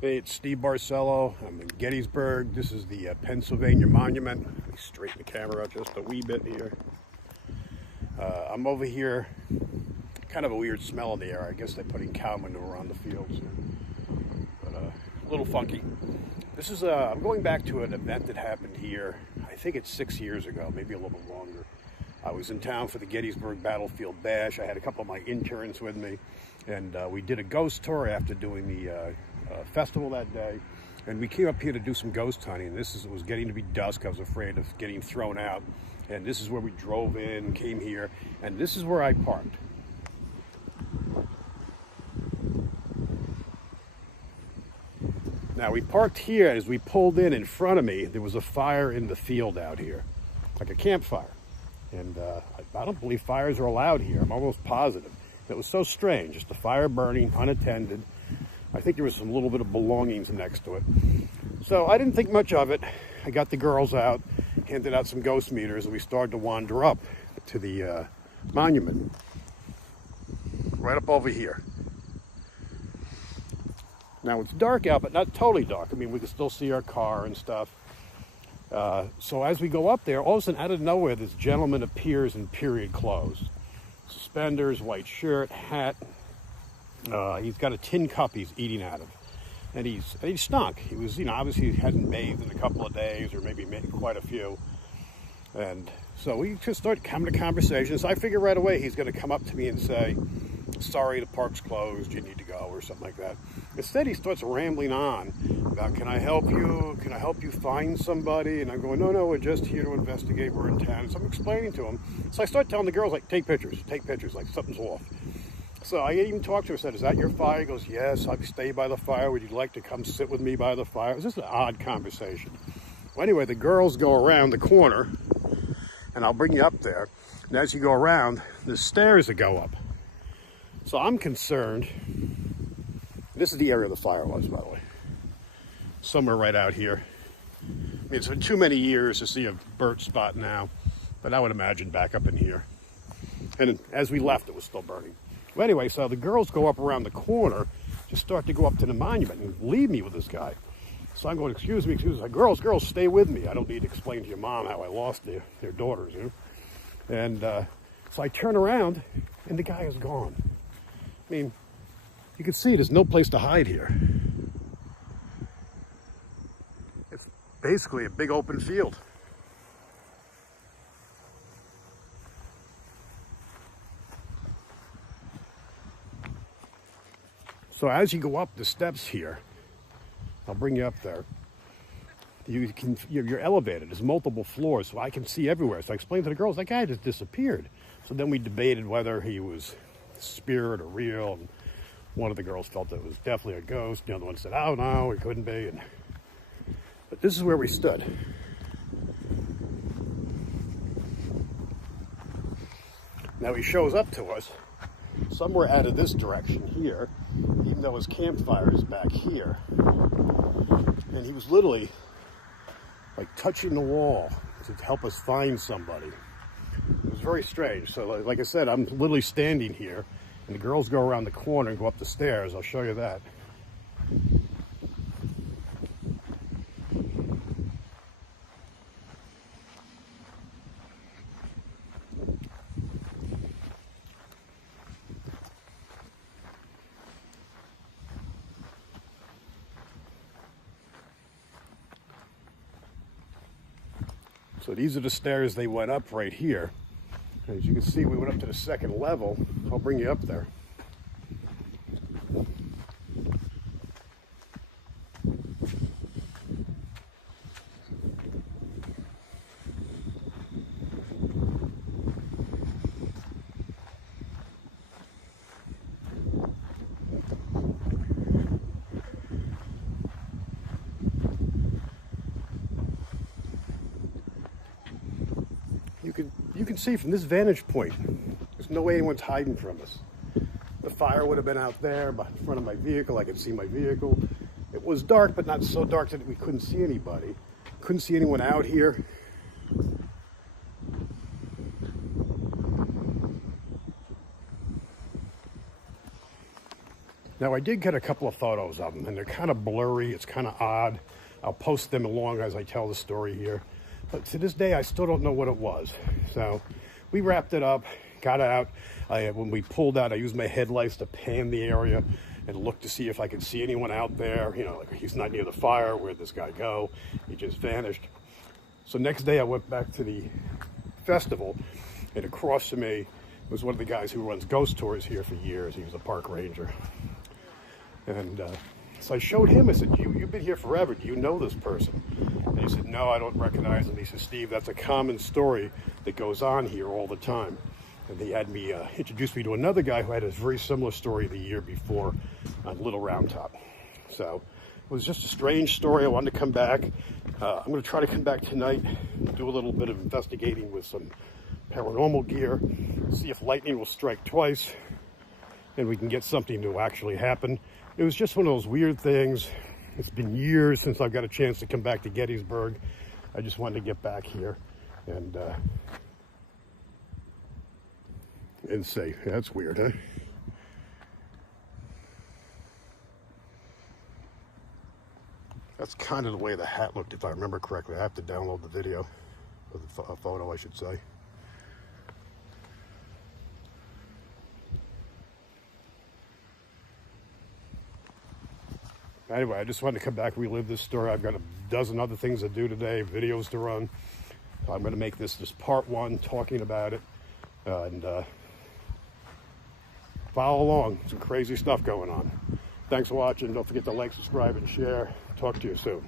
Hey, it's Steve Barcelo. I'm in Gettysburg. This is the Pennsylvania Monument. Let me straighten the camera out just a wee bit here. I'm over here. Kind of a weird smell in the air. I guess they're putting cow manure on the fields. But a little funky. This is, I'm going back to an event that happened here. I think it's 6 years ago, maybe a little bit longer. I was in town for the Gettysburg Battlefield Bash. I had a couple of my interns with me. And we did a ghost tour after doing the festival that day, and we came up here to do some ghost hunting. It was getting to be dusk. I was afraid of getting thrown out, and this is where we drove in, came here, and this is where I parked. Now we parked here. As we pulled in front of me, there was a fire in the field out here, like a campfire, and I don't believe fires are allowed here. I'm almost positive. It was so strange, just a fire burning unattended. I think there was some little bit of belongings next to it. So I didn't think much of it. I got the girls out, handed out some ghost meters, and we started to wander up to the monument. Right up over here. Now it's dark out, but not totally dark. I mean, we can still see our car and stuff. So as we go up there, all of a sudden, out of nowhere, this gentleman appears in period clothes. Suspenders, white shirt, hat. He's got a tin cup he's eating out of, and he stunk. He was, obviously he hadn't bathed in a couple of days, or maybe quite a few. And so we just started coming to conversations. I figured right away he's going to come up to me and say, "Sorry, the park's closed. You need to go," or something like that. Instead, he starts rambling on about, "Can I help you? Can I help you find somebody?" And I'm going, "No, we're just here to investigate. We're in town." So I'm explaining to him. So I start telling the girls, like, take pictures, like something's off. So I even talked to him. I said, "Is that your fire?" He goes, "Yes, I stay by the fire. Would you like to come sit with me by the fire?" It was just an odd conversation. Well, anyway, the girls go around the corner, and I'll bring you up there. And as you go around, there's stairs that go up. So I'm concerned. This is the area the fire was, by the way. Somewhere right out here. I mean, it's been too many years to see a burnt spot now, but I would imagine back up in here. And as we left, it was still burning. Well, anyway, so the girls go up around the corner, just start to go up to the monument and leave me with this guy. So I'm going, excuse me. Girls, stay with me. I don't need to explain to your mom how I lost their daughters, And so I turn around, and the guy is gone. I mean, you can see there's no place to hide here. It's basically a big open field. So as you go up the steps here, I'll bring you up there. You're elevated. There's multiple floors, so I can see everywhere. So I explained to the girls, that guy just disappeared. So then we debated whether he was spirit or real. And one of the girls felt it was definitely a ghost. The other one said, "Oh no, it couldn't be." But this is where we stood. Now he shows up to us somewhere out of this direction here, even though his campfire is back here. And he was literally like touching the wall to help us find somebody. It was very strange. So like I said, I'm literally standing here, and the girls go around the corner and go up the stairs. I'll show you that. So these are the stairs they went up right here. As you can see, we went up to the second level. I'll bring you up there. You can see from this vantage point, there's no way anyone's hiding from us. The fire would have been out there in front of my vehicle. I could see my vehicle. It was dark, but not so dark that we couldn't see anybody. Couldn't see anyone out here. Now, I did get a couple of photos of them, and they're kind of blurry. It's kind of odd. I'll post them along as I tell the story here. But to this day, I still don't know what it was. So we wrapped it up, got out. When we pulled out, I used my headlights to pan the area and look to see if I could see anyone out there. You know, like, he's not near the fire. Where'd this guy go? He just vanished. So next day, I went back to the festival, and across from me was one of the guys who runs ghost tours here for years. He was a park ranger. And so I showed him, I said, you've been here forever. Do you know this person? And he said, no, I don't recognize him. He said, Steve, that's a common story that goes on here all the time. And he had me introduce me to another guy who had a very similar story the year before on Little Round Top. So it was just a strange story. I wanted to come back. I'm going to try to come back tonight, do a little bit of investigating with some paranormal gear, see if lightning will strike twice, and we can get something to actually happen. It was just one of those weird things. It's been years since I've got a chance to come back to Gettysburg. I just wanted to get back here and say, that's weird, huh? That's kind of the way the hat looked, if I remember correctly. I have to download the video, or the photo, I should say. Anyway, I just wanted to come back, relive this story. I've got a dozen other things to do today, videos to run. So I'm going to make this just part one, talking about it. And follow along. Some crazy stuff going on. Thanks for watching. Don't forget to like, subscribe, and share. Talk to you soon.